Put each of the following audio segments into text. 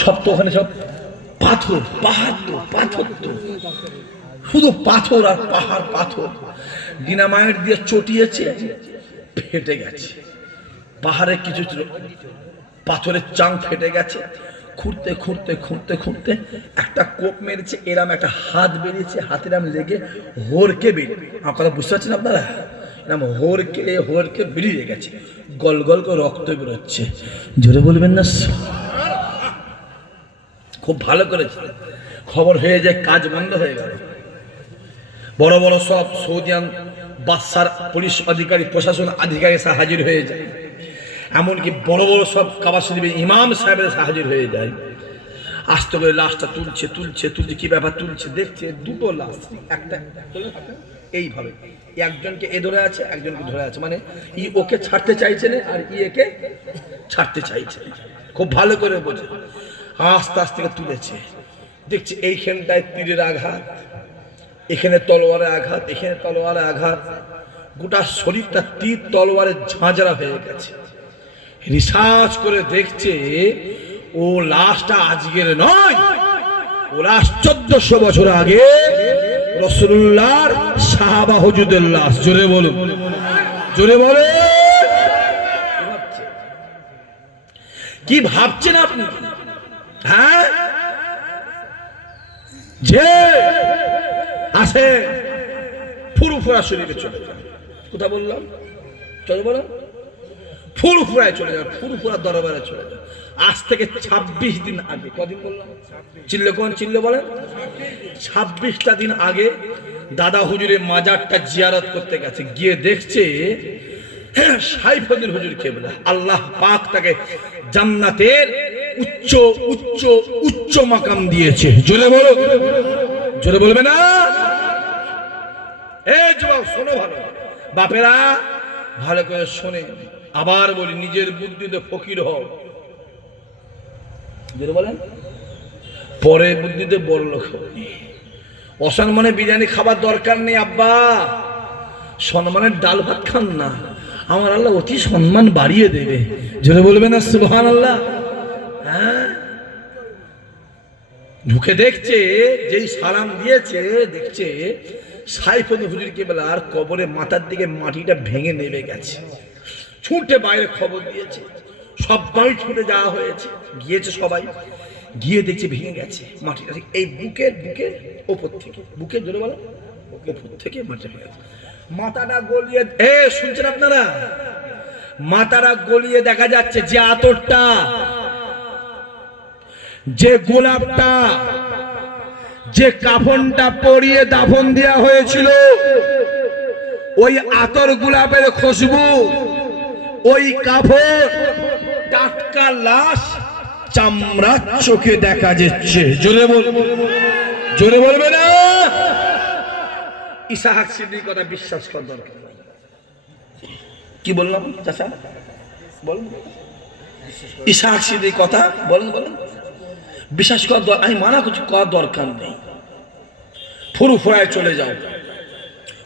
সব তো ওখানে সব পাথর, পাহাড় তো পাথর, তো শুধু পাথর আর পাহাড়, পাথর। ডিনামাইট দিয়ে চটিয়েছে, ফেটে গেছে। পাহাড়ে কিছু পাথরের চাং ফেটে গেছে। খুঁড়তে খুঁড়তে খুঁড়তে খুঁড়তে একটা কোপ মেরেছে, এরাম একটা হাত বেরিয়েছে, হাতের আম লেগে হোরকে বেরিয়ে, আমার কথা বুঝতে পারছেন আপনারা? এরম হোরকে হোরকে বেরিয়ে গেছে, গল গল করে রক্ত বেরোচ্ছে। জোরে বলবেন না? খুব ভালো করেছে। খবর হয়ে যায়, কাজ বন্ধ হয়ে গেল। বড় বড় সব সৌদিয়ান বাদশার পুলিশ অধিকারী, প্রশাসন আধিকারিক হাজির হয়ে যায়। এমনকি বড় বড় সব কাবা শরীফের ইমাম সাহেবের হাজির হয়ে যায়। আস্তে করে লাশটা তুলছে তুলছে তুলছে, কি ব্যাপার তুলছে, দেখছে দুটো লাশ, একটা এইভাবে, একজনকে এ ধরে আছে, একজনকে ধরে আছে, মানে ই ওকে ছাড়তে চাইছে না আর ই একে ছাড়তে চাইছে। খুব ভালো করে বোঝে। আস্তে আস্তে তুলেছে, দেখছে এইখানটায় তীরের আঘাত, এখানে তলোয়ারের আঘাত, এখানে তলোয়ারের আঘাত, গোটা শরীরটা তীর তলোয়ারের ঝাঁঝরা হয়ে গেছে। রিসার্চ করে দেখছে ও লাশটা আজকের নয়, ও লাশ 1400 বছর আগে রাসূলুল্লাহর সাহাবা হুজুরদের লাশ। জোরে বলুন, জোরে বলে। কি ভাবছেন আপনি? হ্যাঁ, যে আসে ফুরফুরা শরীফে চলে যান। কোথা বললাম? চলে বলো, ফুরফুরায় চলে যান, ফুরফুরা দরবারে চলে যান। আজ থেকে 26 দিন আগে, কদিন বললাম? চিল্লে কোন চিল্লে বলেন? 26টা দিন আগে দাদা হুজুরের মাজারটা জিয়ারত করতে গেছে। গিয়ে দেখছে সাইফুদ্দিন হুজুর কেবলা, আল্লাহ পাক তাকে জান্নাতের উচ্চ উচ্চ উচ্চ মাকাম দিয়েছে। জোরে বলো, জোরে বলবে না? এই যুবক শোনো, ভালো বাপেরা ভালো করে শোনে। আবার বলি, নিজের বুদ্ধিতে ফকির হও, জোরে বলেন, পরে বুদ্ধিতে বড় লোক হও। অসম্মানে বিরিয়ানি খাবার দরকার নেই আব্বা, সম্মানের ডাল ভাত খান না, আমার আল্লাহ অতি সম্মান বাড়িয়ে দেবে। জোরে বলবে না সুবহানাল্লাহ? হ্যাঁ, ঢুকে দেখছে, যেই সালাম দিয়েছে, দেখছে সাইফুদ্দিন হুজুর কেবলার কবরে মাথার দিকে মাটিটা ভেঙে নেমে গেছে। ছুটে বাইরে খবর দিয়েছে, সবাই ছুটে যাওয়া হয়েছে, গিয়েছে সবাই, গিয়ে দেখছে ভেঙে গেছে মাটিটা, এই বুকের বুকের ওপর থেকে, বুকের জোরে বলো, ওপর থেকে মাটি ভেঙে গেছে। মাথাটা গলিয়ে, শুনছেন আপনারা? মাথাটা গলিয়ে দেখা যাচ্ছে যে আতরটা, যে গোলাপটা, যে কাফনটা পরিয়ে দাফন দেওয়া হয়েছিল, ওই আতর গোলাপের খুশবু, ওই কাফন, টাটকা লাশ, চামড়া চোখে দেখা যাচ্ছে। জোরে বল, জোরে বলবে না? ইসহাক সিদ্দিক কথা বিশ্বাস করা দরকার। কি বললাম চাচা? বলুন, ইসহাক সিদ্দিক কথা বলেন, বলেন, বিশ্বাস করা। আমি মানা করছি, করার দরকার নেই। ফুরফুরায় চলে যাও,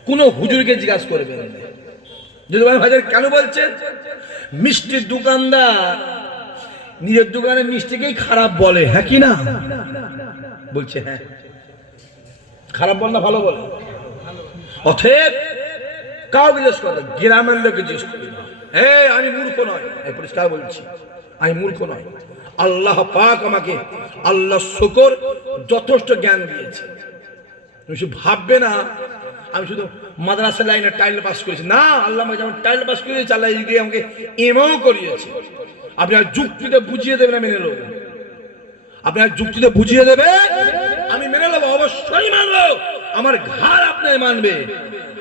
কোন হুজুরকে জিজ্ঞাসা করবেন না। যদি ভাই কেন বলছেন? মিষ্টির দোকানদার নিজের দোকানে মিষ্টিকেই খারাপ বলে, হ্যাঁ কি না? বলছে হ্যাঁ, খারাপ বল না ভালো বলে। অতএব কাউ জিজ্ঞেস করে, গ্রামের লোকে জিজ্ঞেস করি, আমি মূর্খ নয়, পরিষ্কার বলছি, আমি মূর্খ নয়। আল্লাহ পাক আমাকে, আল্লাহ শুকর, যথেষ্ট জ্ঞান দিয়েছে। তুমি শুধু ভাববে না আমি শুধু মাদ্রাসা লাইনে টাইল পাস করেছি, না, আল্লাহ আমাকে যেমন টাইল পাস করিয়েছে, আল্লাহ দিয়ে আমাকে এমও করিয়েছে। আপনার যুক্তিতে বুঝিয়ে দেবেন, মেনে নেব। আপনার যুক্তিতে বুঝিয়ে দেবে, আমি মেনে নেবো, অবশ্যই মানবো। আমার ঘর আপনার মানবে,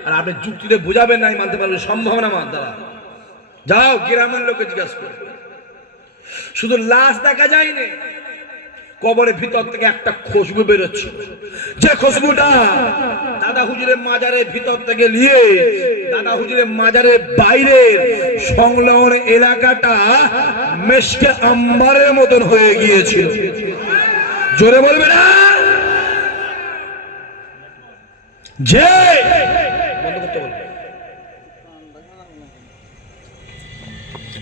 আর আপনি যুক্তিতে বুঝাবেন না, মানতে পারবে সম্ভব না আমার দ্বারা। যাও গ্রামের লোকে জিজ্ঞাসা করবে। শুধু লাশ দেখা যায়নি, কবরের ভিতর থেকে একটা খুশবু বেরোচ্ছে, যে খুশবুটা দাদা হুজুরের মাজারের ভিতর থেকে নিয়ে দাদা হুজুরের মাজারের বাইরের সংলগ্ন এলাকাটা মেশকে আম্বারের মতন হয়ে গিয়েছিল। জোরে বলবে না? যে বন্ধ করতে বলবে,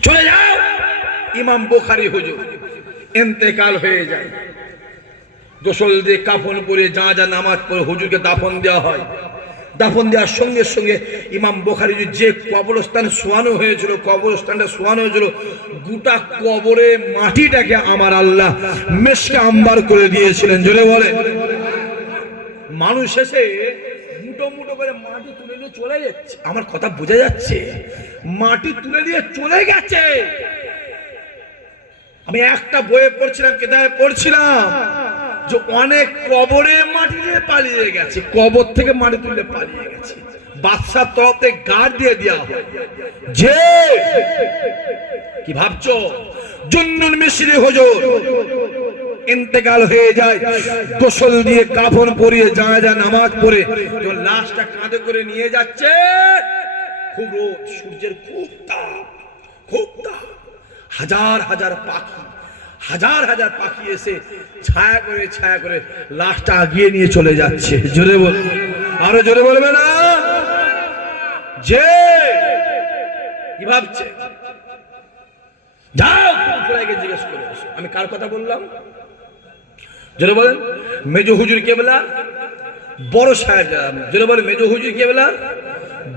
চলে যাও। ইমাম বুখারী হুজুর ইন্তেকাল হয়ে যায়, গোসল দিয়ে কাফন পরে যা যা নামাজ পড়ে হুজুরকে দাফন দেওয়া হয়। দাফন দেওয়ার সঙ্গে সঙ্গে ইমাম বুখারী যে কবরস্থানে শোয়ানো হয়েছিল, কবরস্থানটা শোয়ানো হয়েছিল, গোটা কবরে মাটিটাকে আমার আল্লাহ মেশকে আম্বার করে দিয়েছিলেন। জোরে বলে। মানুষ এসে মুটো মুটো করে মাটি তুলে নিয়ে চলে যাচ্ছে। আমার কথা বোঝা যাচ্ছে? মাটি তুলে নিয়ে চলে গেছে। আমি একটা বইয়ে পড়ছিলাম, কেতাবে পড়ছিলাম যে অনেক কবরে মাটি দিয়ে পালিয়ে গেছে, কবর থেকে মাটি তুলে পালিয়ে গেছে। বাদশার তরফ থেকে গার্ড দিয়ে দেওয়া হয়। যে কি ভাবছো? জুন্নুন মিশরি হুজুর ইন্তেকাল হয়ে যায়, গোসল দিয়ে কাফন পরিয়ে জানাজা নামাজ পড়ে লাশটা কাঁধে করে নিয়ে যাচ্ছে। খুব রোদ, সূর্যের খুব তাপ, খুব তাপ। হাজার হাজার পাখি, হাজার হাজার পাখি এসে ছায়া করে লাশটা আগিয়ে নিয়ে চলে যাচ্ছে। জোরে বল, আরো জোরে বলবে না? যে কি ভাবছে? যাও ফুলাইকে জিজ্ঞেস করে আসো। আমি কার কথা বললাম? জোরে বলেন। মেজো হুজুর কেবলা বড় সাহেব। জোরে বলেন। মেজো হুজুর কেবলা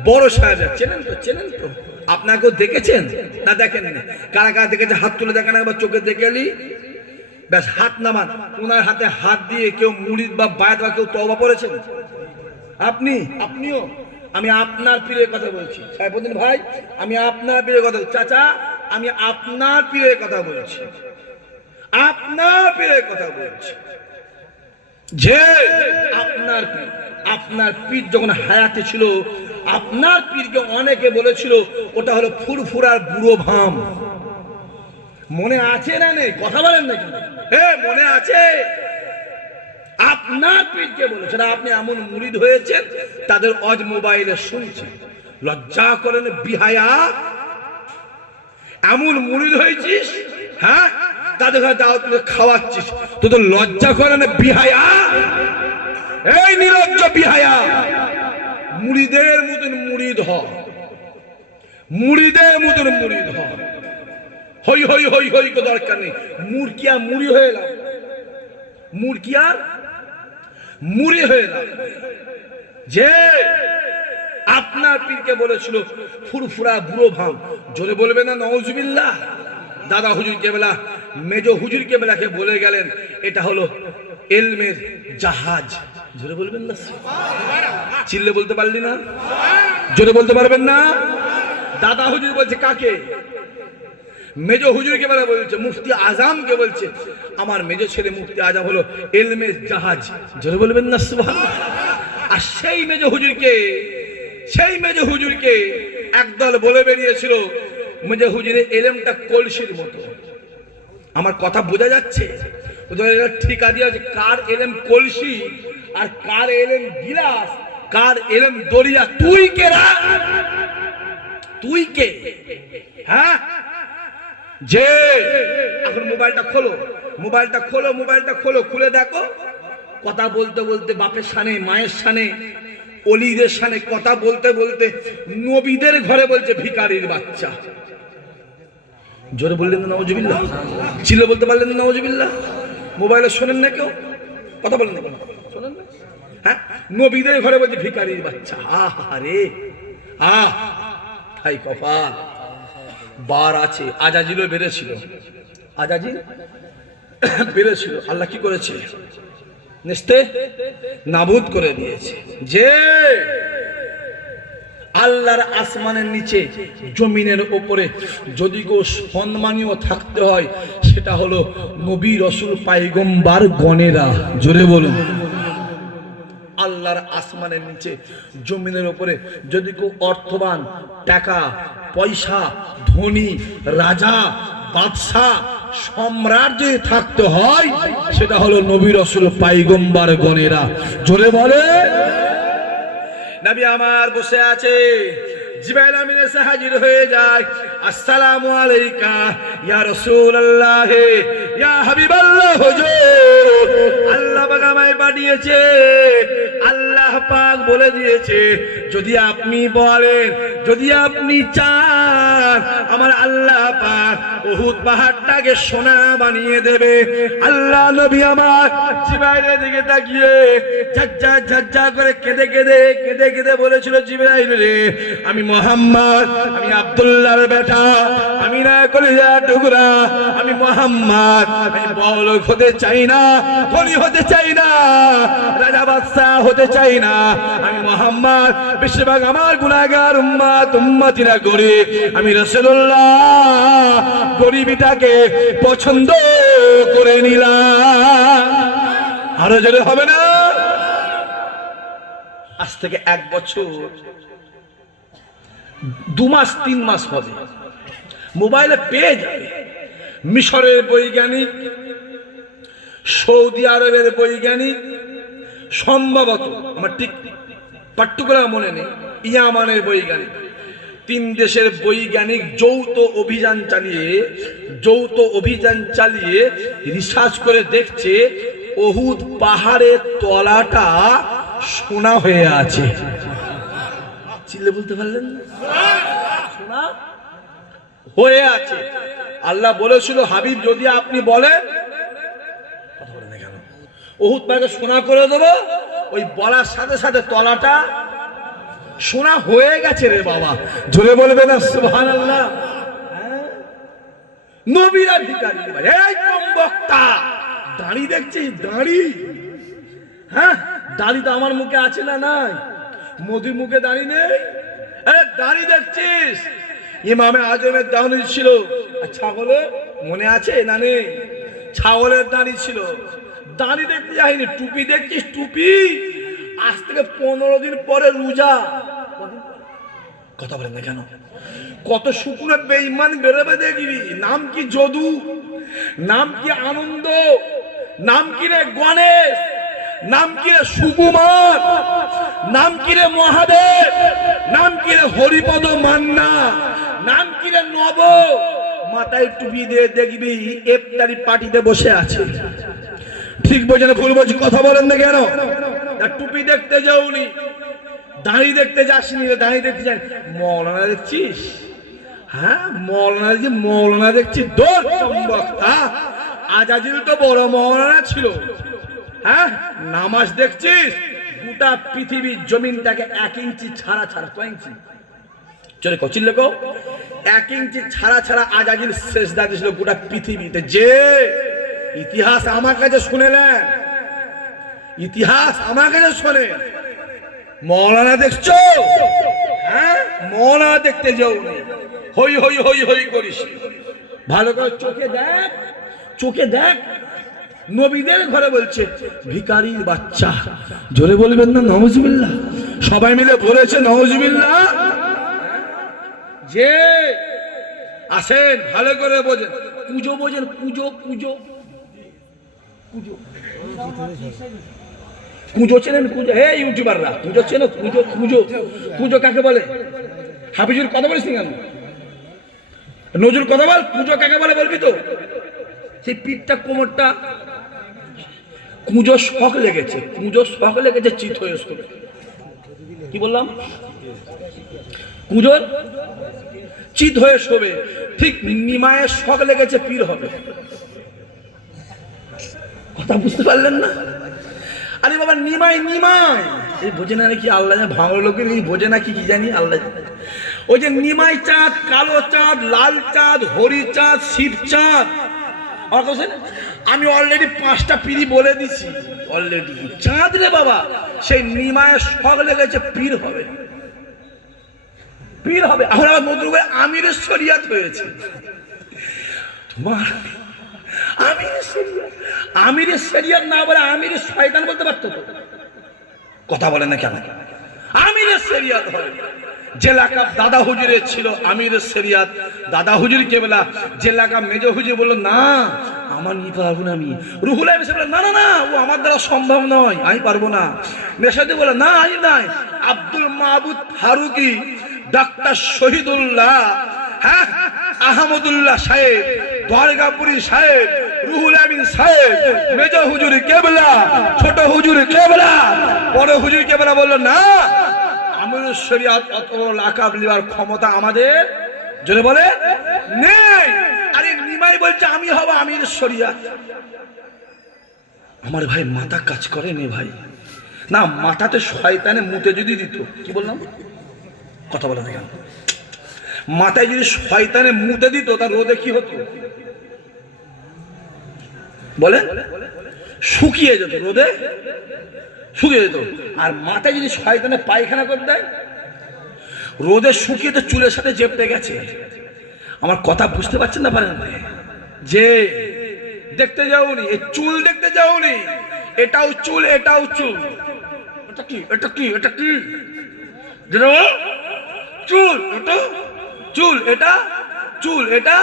বড় সাহেব। চেনেন তো? চেনেন তো? আপনাকেও দেখেছেন না দেখেন না? কারা কারা দেখেছে হাত তুলে দেখেন একবার, চোখে দেখে এলি ব্যাস হাত নামান। ওনার হাতে হাত দিয়ে কেউ মুরিদ বা বায়াত বা কেউ তওবা পড়েছেন? আপনিও? আমি আপনার পীরের কথা বলছি সাহেবউদ্দিন ভাই, আমি আপনার পীরের কথা বলছি। চাচা, আমি আপনার পীরের কথা বলছি, আপনার পীরের কথা বলছি। যে আপনার পীর যখন হায়াতে ছিল, আপনার পীরকে অনেকে বলেছিল ওটা হলো ফুরফুরার বুড়ো ভাম। মনে আছে না? নেই? কথা বলেন নাকি? মনে আছে? আপনার পীরকে বলেছেন। আপনি এমন মুরিদ হয়েছেন, তাদের অজ মোবাইলে শুনছি। লজ্জা করেন বিহায়া? এমন মুরিদ হয়েছিস, হ্যাঁ, তাদের দাওয়াত খাওয়াচ্ছিস, তোদের লজ্জা করে না বিহায়া? এই নির্লজ্জ বিহায়া! মুরিদের মতন মুরিদ হ, মুরিদের মতন মুরিদ হ। হই হই হই হই কো দরকার নেই। মুরকিয়া মুড়ি হয়ে এলাম, মুরকিয়ার মুড়ি হয়ে এলাম। যে আপনার পীরকে বলেছিল ফুরফুরা বুড়ো ভাম। জোরে বলবে না নাউজুবিল্লাহ? দাদা হুজুর কেবলা মেজো হুজুর কেবলাকে বলে গেলেন এটা হলো ইলমের জাহাজ। জোরে বলবেন না? চিল্লে বলতে পারলি না? জোরে বলতে পারবেন না? দাদা হুজুর বলছে কাকে? মেজো হুজুরকে বলা বলছে, মুফতি আজমকে বলছে আমার মেজো ছেলে মুফতি আজম হলো ইলমের জাহাজ। জোরে বলবেন না সুবহানাল্লাহ? আর সেই মেজো হুজুরকে একদল বলে বেরিয়েছিল মেজো হুজুরের ইলমটা কলসির মতো। আমার কথা বোঝা যাচ্ছে? ঠিকা দিয়ে আছে কার ইলম কলসি আর কার ইলম গিলাস, কার ইলম দরিয়া। তুই কে রা? তুই কে? হ্যাঁ, যে এখন মোবাইলটা খোলো, খুলে দেখো। কথা বলতে বলতে বাপের সানে, মায়ের সানে, অলিদের সানে কথা বলতে বলতে নবীদের ঘরে বলছে ভিখারির বাচ্চা। জোরে বললেন না নাউজুবিল্লাহ? চিল্লে বলতে পারলেন না নাউজুবিল্লাহ? মোবাইলে শোনেন না কেউ? কথা বলেন না, শোনেন না? হ্যাঁ, নবীদের ঘরে বলছে ভিখারির বাচ্চা। আহারে তাই কপাল। বার আছে, আজাজিলও বেড়েছিল, আজাজিল বেড়েছিল। আল্লাহ কি করেছে? নিস্তে নাবুদ করে দিয়েছে। যে আল্লাহর আসমানের নিচে জমিনের উপরে যদি গো সম্মানীয় থাকতে হয়, সেটা হলো নবী রাসূল পয়গম্বর গণেরা। জোরে বলুন। আল্লাহর আসমানের নিচে জমিনের উপরে যদি কেউ অর্থবান, টাকা পয়সা, ধনী, রাজা, বাদশাহ, সম্রাট যদি থাকতে হয়, সেটা হলো নবী রাসূল পয়গম্বর গণেরা। জোরে বলে। নবী আমার বসে আছে, জিবরাইল আমিন এসে হাজির হয়ে যায়। আসসালামু আলাইকা ইয়া রাসূলুল্লাহ, ইয়া হাবিবাল্লাহ হুজুর। আল্লাহ পাক আমায় পাঠিয়েছে, আল্লাহ পাক বলে দিয়েছে যদি আপনি বলেন, যদি আপনি চান মুসলমান, আমার আল্লাহ পাক উহুদ পাহাড়টাকে সোনা বানিয়ে দেবে। আল্লাহ নবী আমার জিবরাইলের দিকে তাকিয়ে ঝাঁঝা ঝাঁঝা করে কেঁদে কেঁদে কেঁদে কেঁদে বলেছিল, জিবরাইল রে, আমি মুহাম্মদ, আমি আব্দুল্লাহর বেটা, আমি না কলিজার টুকরা, আমি মুহাম্মদ, আমি বড় হতে চাই না, ধনী হতে চাই না, রাজা বাদশা হতে চাই না, আমি মুহাম্মদ বেশিরভাগ আমার গুনাহগার উম্মত উম্মতিরা গরিব, আমি রাসূলুল্লাহ গরিবিটাকে পছন্দ করে নিলাম। আরো জোরে হবে না? আজ থেকে 1 বছর 2 মাস 3 মাস হবে, মোবাইলে পেয়ে যাবে মিশরের বৈজ্ঞানিক, সৌদি আরবের বৈজ্ঞানিক, সম্ভবত আমার ঠিক পার্টিকুলার মনে নেই, ইয়ামানের বৈজ্ঞানিক, 3 দেশের বৈজ্ঞানিক যৌথ অভিযান চালিয়ে রিসার্চ করে দেখছে উহুদ পাহাড়ের তলাটা সোনা হয়ে আছে। চিল্লে বলতে পারলেন না? সোনা হয়ে আছে। আল্লাহ বলেছিল, হাবিব যদি আপনি বলেন, কথা বলেন না কেন, উহুদ পাহাড়কে সোনা করে দেবো, ওই বলার সাথে সাথে তলাটা সোনা হয়ে গেছে রে বাবা। জোরে বলবে না সুবহানাল্লাহ? নবীরা ভিখারি, এই কম বক্তা, দাড়ি দেখছিস? দাড়ি, হ্যাঁ, দাড়ি তো আমার মুখে আছে না নাই? মোদির মুখে দাড়ি নেই? দাড়ি দেখছিস? ইমামে আজমের দাড়ি ছিল, ছাগলের মনে আছে না নেই? ছাগলের দাড়ি ছিল, দাড়ি দেখতে যায়নি। টুপি দেখছিস? টুপি আজ থেকে 15 দিন পরে রোজা। কথা বলেন না কেন? কত শুকনো বেঈমান বেরোবে দেখবি। নাম কি যদু, নাম কি আনন্দ, নাম কি রে গণেশ, নাম কি রে সুকুমার, নাম কি রে মহাদেব, নাম কি রে হরিপদ মান্না, নাম কি রে নব, মাথায় টুপি দিয়ে দেখবি ইফতারি পার্টিতে বসে আছে। ঠিক বোঝেন ভুল বলছি? কথা বলেন না কেন? টুপি দেখতে যাওনি, দাঁড়ি দেখতে যাসনি, দাঁড়ি দেখতে যান। মৌলানা দেখছিস? হ্যাঁ, মৌলানা দেখছিস? দোর চম্বক্তা, আজাজিল তো বড় মৌলানা ছিল। হ্যাঁ, নামাজ দেখছিস? গোটা পৃথিবীর জমিনটাকে 1 ইঞ্চি ছাড়া ছাড়া, 2 ইঞ্চি চলে কচিল কো 1 ইঞ্চি ছাড়া ছাড়া আজাজিল সেজদা দিয়েছিল গোটা পৃথিবীতে। যে ইতিহাস আমার কাছে শুনেলেন, ইতিহাস আমার কাছে শোনে। মৌলানা দেখছো? হ্যাঁ, মৌলানা দেখতে যাও, হই হই হই হই করিস। ভালো করে চোখে দেখ, চোখে দেখ। নবীদের ঘরে বলছে ভিখারির বাচ্চা। জোরে বলবেন না নাউজুবিল্লাহ? সবাই মিলে বলেছে নাউজুবিল্লাহ। যে আসেন ভালো করে বোঝেন, পুজো বোঝেন, পুজো পুজো পুজো পুজো চেনেন? পুজো, হে ইউটিউবাররা, পুজো চেনো? পুজো পুজো পুজো কাকে বলে? হাফিজুর কথা বলিস কেন? নজরুল কথা বল, পুজো কাকে বলে বলবি তো? সেই পিঠটা কোমরটা কুঁজো শখ লেগেছে, কুঁজো শখ লেগেছে, চিত হয়ে শোবে। কি বললাম? কুঁজোর চিত হয়ে শোবে। ঠিক নিমায়ের শখ লেগেছে, পীর হবে। কথা বুঝতে পারলেন না? আরে বাবা, নিমাই নিমাই এই বোঝে না নাকি? আল্লাহ ভাঙলো লোকের এই বোঝে না কি কি জানি আল্লাহ। ওই যে নিমাই চাঁদ, কালো চাঁদ, লাল চাঁদ, হরি চাঁদ, শিব চাঁদ। আমি অলরেডি 5টা পিড়ি বলে দিছি অলরেডি। চাঁদ রে বাবা, সেই নিমায়ের শখ লেগেছে, পীর হবে, পীর হবে। এখন আবার নতুন করে আমিরের শরিয়াত হয়েছে। তোমার আমিরের শরিয়াত না বলে আমিরের শয়তান বলতে পারতো তো? কথা বলেন না কেন? আমিরের শরিয়াত হয়। যে লাকাব দাদা হুজুরের ছিল আমিরের শরিয়াত, দাদা হুজুর কেবলা, যে লাকাব মেজো হুজুর বলল না আমার নিতে পারবো না আমি। রুহুল আমিন বলল না না না, ও আমার দ্বারা সম্ভব নয়, আমি পারবো না। নেশাদি বলল না আমি নাই। আব্দুল মাহবুদ ফারুকি, ডাক্তার শহীদুল্লাহ, হ্যাঁ, আহমদুল্লাহ সাহেব, দরগাপুরি সাহেব, রুহুল আমিন সাহেব, মেজো হুজুর কেবলা, ছোট হুজুর কেবলা, বড় হুজুর কেবলা বলল না, আমিরুল শরিয়াত অত লাকাব লিবার ক্ষমতা আমাদের জোরে বলে নেই। আরে নিমাই বলছে আমি হব আমির শরিয়াত। আমার ভাই মাথা কাজ করে নি ভাই, না মাথাতে শয়তানে মুতে যদি দিত, কি বললাম কথা বলা দেখেন, মাথায় যদি শয়তানে মুতে দিত তার রোদে কি হতো বলে, শুকিয়ে যেত, রোদে শুকিয়ে যেত। আর মাথায় যদি শয়তানে পায়খানা করে দেয় রোদে শুকিয়ে তো চুলের সাথে চেপটে গেছে। আমার কথা বুঝতে পারছেন না পারেন? যে দেখতে যাওনি, এই চুল দেখতে যাওনি, এটাও চুল এটাও চুল, এটা কি এটা কি এটা কি চুল, এটা চুল, এটা চুল, এটা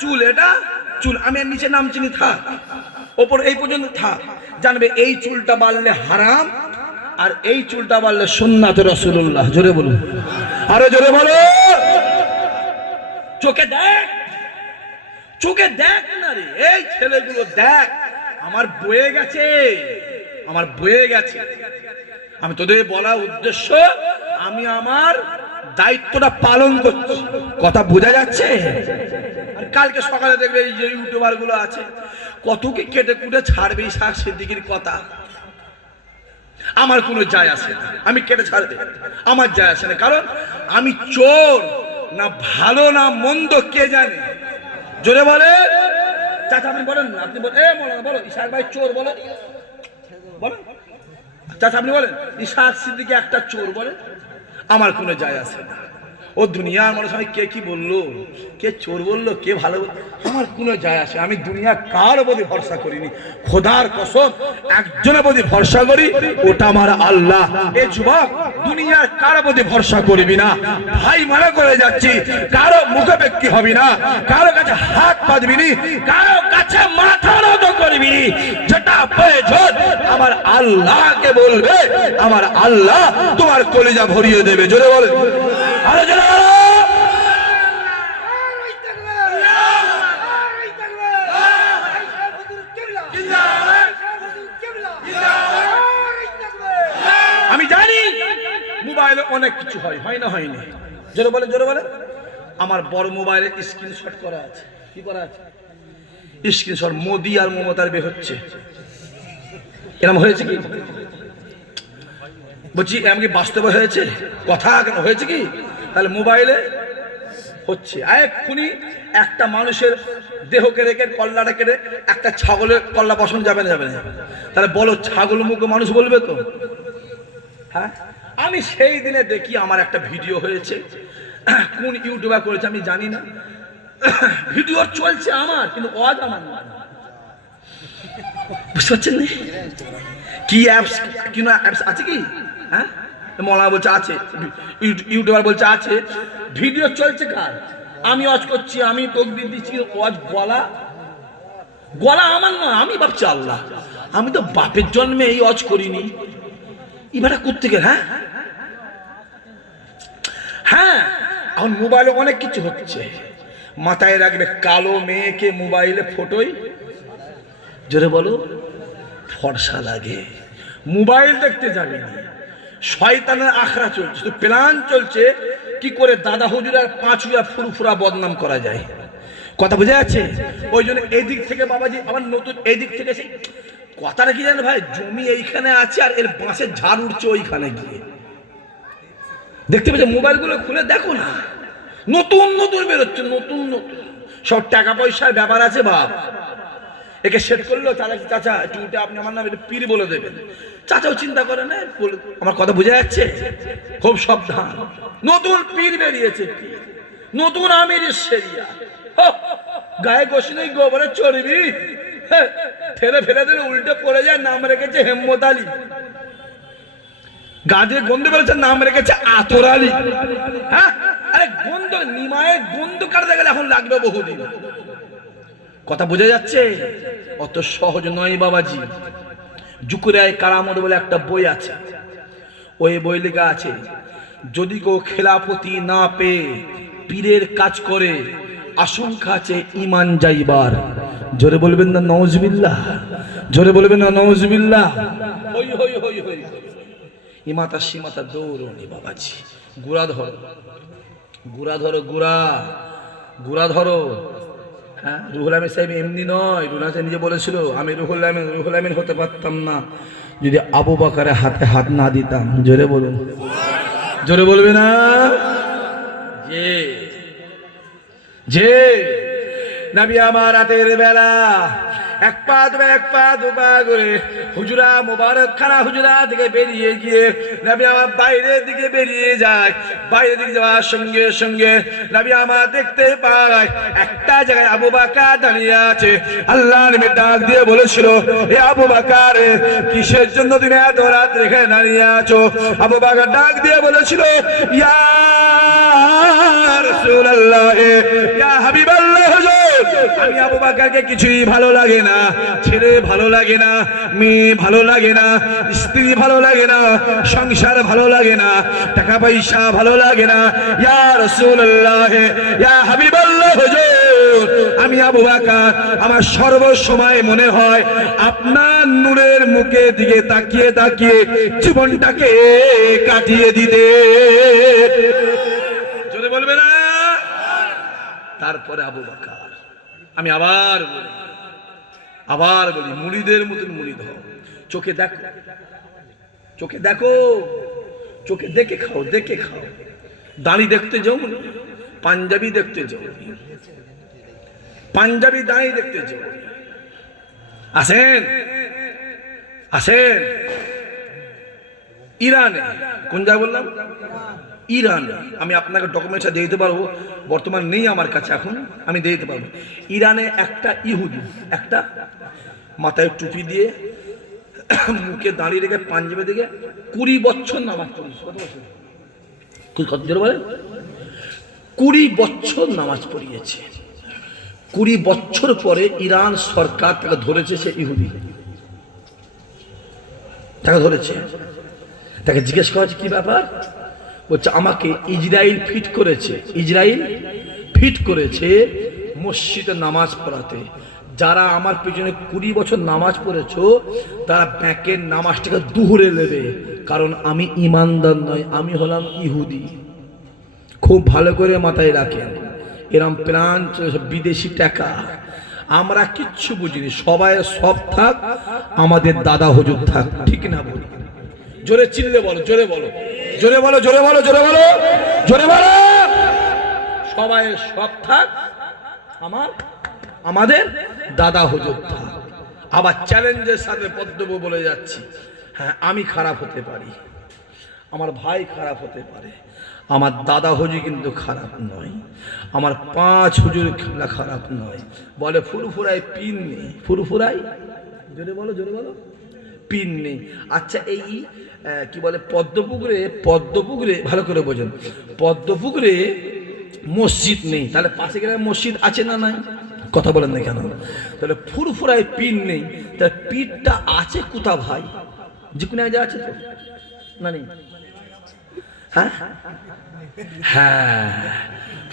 চুল, এটা চুল। আমি আর নিচে নাম চিনি থাক, ওপর এই পর্যন্ত থাক, জানবে এই চুলটা বাড়লে হারাম আর এই চুলটা বাড়লে সুন্নাত রাসূলুল্লাহ। জোরে বলুন, আরো জোরে বলো। চোখে দেখ, চোখে দেখ না রে, এই ছেলেগুলো দেখ, আমার বয়ে গেছে, আমার বয়ে গেছে। আমি তোদের বলা উদ্দেশ্য আমি আমার দায়িত্বটা পালন করছি, কথা বোঝা যাচ্ছে? আর কালকে সকালে দেখবে এই যে ইউটিউবার গুলো আছে কত কি কেটে কুটে ছাড়বে ইসহাক সিদ্দিকীর কথা, আমার কোনো যায় আসে না, আমি কেটে ছাড়বে আমার যায় আসে না, কারণ আমি চোর না ভালো না মন্দ কে জানে। জোরে বলে চাচা, আপনি বলেন না, আপনি বলেন, মৌলানা বলো ইসহাক ভাই চোর বলেন, বলেন চাচা আপনি বলেন ইসহাক সিদ্দিকী একটা চোর বলেন, আমার কোনো যায় আসে না। ও দুনিয়ার মানুষ আমি কে কি বললো, কে চোর বললো, কে ভালো, আমার কোনো যায় আসে। আমি দুনিয়া কার প্রতি ভরসা করিনি, খোদার কসম একজনের প্রতি ভরসা করি, ওটা আমার আল্লাহ। এই যুবক দুনিয়ার কার প্রতি ভরসা করবি না ভাই, মনে করে যাচ্ছি, কারো মুখে ব্যক্তি হবি না, কারো কাছে হাত পাতবি নি, কারো কাছে মাথা নত করবি নি, যেটা প্রয়োজন আমার আল্লাহকে বলবে, আমার আল্লাহ তোমার কলিজা ভরিয়ে দেবে। জোরে বলে আরে জোরে আমি জানি মোবাইলে অনেক কিছু হয়, হয় না হয়নি, জোরে বলে জোরে বলে। আমার বড় মোবাইলে স্ক্রিনশট করা আছে, কি করা আছে স্ক্রিনশট, মোদি আর মমতার বের হচ্ছে, এরকম হয়েছে কি বলছি, এমন কি বাস্তবে হয়েছে কথা কেন হয়েছে কি, তাহলে মোবাইলে হচ্ছে। এক্ষুনি একটা মানুষের দেহকে রেখে কল্লাটা কেটে একটা ছাগলের কল্লা বসানো যাবে না, যাবে না, তাহলে বলো ছাগল মুখে মানুষ বলবে তো? হ্যাঁ, আমি সেই দিনে দেখি আমার একটা ভিডিও হয়েছে, কোন ইউটিউবার করেছে আমি জানি না, ভিডিও চলছে আমার, কিন্তু ওয়াজ আমার না, বুঝতে পারছেন না? কি অ্যাপস, কি না অ্যাপস আছে কি? হ্যাঁ, মৌলানা বলছে আছে, ইউটিউবার বলছে আছে, ভিডিও চলছে কার, আমি ওয়াজ করছি, আমি তাকবীর দিচ্ছি, ওয়াজ গলা গলা আমার নয়, আমি ভাবছি আল্লাহ, আমি তো বাপের জন্মে এই ওয়াজ করিনি, এবারে করতে গেলে হ্যাঁ হ্যাঁ, এখন মোবাইলে অনেক কিছু হচ্ছে, মাথায় রাখবে কালো মেয়েকে মোবাইলে ফটোই, জোরে বলো ফর্সা লাগে, মোবাইল দেখতে যাবি না, শয়তানের আখড়া চলছে, তো প্ল্যান চলছে কি করে দাদা হুজুর আর পাঁচুয়া ফুরফুরা বদনাম করা যায়, কথা বোঝা যাচ্ছে? ওই জন্য এই দিক থেকে বাবাজি আবার নতুন এই দিক থেকে সেই কথাটা কি জানেন ভাই, জমি এইখানে আছে আর এর বাঁশের ঝাড় উঠছে ওইখানে গিয়ে, দেখতে পাচ্ছ মোবাইলগুলো খুলে দেখো না, নতুন নতুন বেরোচ্ছে, নতুন নতুন সব টাকা পয়সার ব্যাপার আছে বাপ, একে সেট করলো চাচা একটু উঠে আপনি আমার নাম একটু পীর বলে দেবেন, চাচাও চিন্তা করে না, আমার কথা বোঝা যাচ্ছে? খুব সাবধান, নতুন পীর বেরিয়েছে, নতুন আমির শরিয়া, গায়ে গোশ নেই গোবরে চর্বি, ফেলে ফেলে দিলে উল্টে পড়ে যায়, নাম রেখেছে হেম্মত আলী, গাজে গন্ধ বেরোচ্ছে নাম রেখেছে আতর আলী। হ্যাঁ, আরে গন্ধ নিমায়ের গন্ধ কাটতে গেলে এখন লাগবে বহুদিন, কথা বোঝা যাচ্ছে? অত সহজ নয় বাবাজি। জুকুরায় কারামত বলে একটা বই আছে, ওই বই লেখা আছে যদি কেউ খেলাফতি না পেয়ে পীরের কাজ করে আশঙ্কা আছে ঈমান যাইবার। জোরে বলবেন না নাউজুবিল্লাহ, জোরে বলবেন না নাউজুবিল্লাহ। হই হই হই হই ইমাতা সীমাতা দৌড়নি বাবাজি, গুড়া ধরো গুড়া ধরো গুড়া, গুড়া ধরো। হ্যাঁ, রুহুল আমিন সাহেব এমনি নয়, রুহুল আমিন নিজে বলেছিল আমি রুহুল আমিন হতে পারতাম না যদি আবু বকরের হাতে হাত না দিতাম। জোরে বলুন, জোরে বলবে না? যে যে নবী আমার রাতের বেলা এক পা দুপা করে হুজরা মোবারক খানা হুজরা দিকে বেরিয়ে গিয়ে নবী আমার বাইরের দিকে বেরিয়ে যায়। বাইরের দিকে যাওয়ার সঙ্গে সঙ্গে নবী আমার দেখতে পায় একটা জায়গায় আবু বকর দাঁড়িয়ে আছে। আল্লাহর নবী ডাক দিয়ে বলেছিল, হে আবু বকর, কিসের জন্য তুমি এত রাত রেখে দাঁড়িয়ে আছো? আবু বকর ডাক দিয়ে বলেছিল, ইয়া রাসূলুল্লাহ, ইয়া হাবিবাল্লাহ, আমি আবু বকরকে কিছুই ভালো লাগে না, ছেলে ভালো লাগে না, মেয়ে ভালো লাগে না, স্ত্রী ভালো লাগে না, সংসার ভালো লাগে না, টাকা পয়সা ভালো লাগে না। ইয়া রাসূলুল্লাহ, ইয়া হাবিবাল্লাহ হুজুর, আমি আবু বকর আমার সর্বসময় মনে হয় আপনার নূরের মুখের দিকে তাকিয়ে তাকিয়ে জীবনটাকে কাটিয়ে দিতে। জোরে বলবে না? তারপরে আবু বকর, আমি আবার বলি মুরিদের মতন মুরিদ হও। চোখে দেখো, চোখে দেখো, চোখে দেখে খাও, দেখে খাও। দাড়ি দেখতে যাও, পাঞ্জাবি দেখতে যাও, পাঞ্জাবি দাড়ি দেখতে যাও। আসেন আসেন ইরানে, কোন জায়গা বললাম? ইরান। আমি আপনাকে ডকুমেন্টটা দিয়ে দিতে পারবো, বর্তমান নেই আমার কাছে, এখন আমি দিয়ে দিতে পারবো। ইরানে একটা ইহুদি, একটা মাথায় টুপি দিয়ে মুখে দাঁড়িয়ে রেখে পাঞ্জাবে দিকে 20 বছর নামাজ পড়েছে। কত বছর বলে? 20 বছর নামাজ পড়িয়েছে। 20 বছর পরে ইরান সরকার তাকে ধরেছে, সে ইহুদি তাকে ধরেছে। তাকে জিজ্ঞেস করা হচ্ছে কি ব্যাপার? বলছে আমাকে ইসরায়েল ফিট করেছে মসজিদে নামাজ পড়াতে। যারা আমার পিছনে 20 বছর নামাজ পড়েছো তারা ব্যাকের নামাজটাকে দুহরে নেবে, কারণ আমি ইমানদার নয়, আমি হলাম ইহুদি। খুব ভালো করে মাথায় রাখেন, এরম প্রাণ বিদেশি টাকা আমরা কিচ্ছু বুঝিনি। সবাই সব থাক, আমাদের দাদা হুজুর থাক, ঠিক না? বলি জোরে চিল্লে বলো, জোরে বলো, জোরে বলো, জোরে বলো, জোরে বলো, জোরে বলো। সবাই সব থাক, আমাদের দাদা হুজুর থাক। আবার চ্যালেঞ্জের সাথে পদ্মবু বলে যাচ্ছি, হ্যাঁ আমি খারাপ হতে পারি, আমার ভাই খারাপ হতে পারে, আমার দাদা হুজুর কিন্তু খারাপ নয়, আমার 5 হুজুর খারাপ নয়। বলে ফুরফুরাই পিন নেই, ফুরফুরাই, জোরে বলো, জোরে বলো, পিন নেই। আচ্ছা এই কি বলে পদ্মপুকুরে ভালো করে বোঝেন, পদ্মপুকুরে মসজিদ নেই, তাহলে পাশে গেলে মসজিদ আছে না নাই? কথা বলেন না কেন? তাহলে ফুরফুরায় পিন নেই, তাহলে পিঠটা আছে কোথা ভাই? যে কোনো জায়গায় আছে তো না? নেই? হ্যাঁ হ্যাঁ,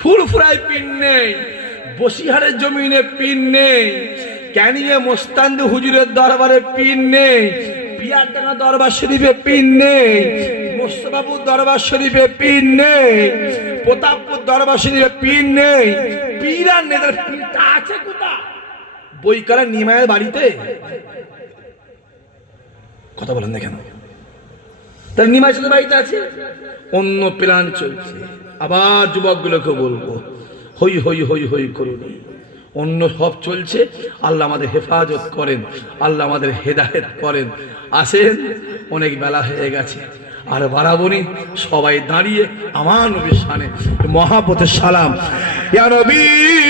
ফুরফুরায় পিন নেই, বসিরহাটের জমিনে পিন নেই, ক্যানিয়ে মোস্তানদী হুজুরের দরবারে পিন নেই, পিয়ারডাঙ্গা দরবার শরীফে পিন নেই, মোস্তফাপুর দরবার শরীফে পিন নেই, প্রতাপপুর দরবার শরীফে পিন নেই। পীরার নেতার পিনটা আছে কোথা? বইকারা নিমায়ের বাড়িতে। কথা বলেন না কেন? তাহলে নিমায় সাথে বাড়িতে আছে, অন্য প্ল্যান চলছে। আবার যুবকগুলোকে বলবো, হই হই হই হই করুন, অন্য সব চলছে। আল্লাহ আমাদের হেফাজত করেন, আল্লাহ আমাদের হেদায়েত করেন। আসেন, অনেক বেলা হয়ে গেছে, আর বাড়াবনি। সবাই দাঁড়িয়ে আমার নবীর শানে মহাপথে সালাম, ইয়া নবী।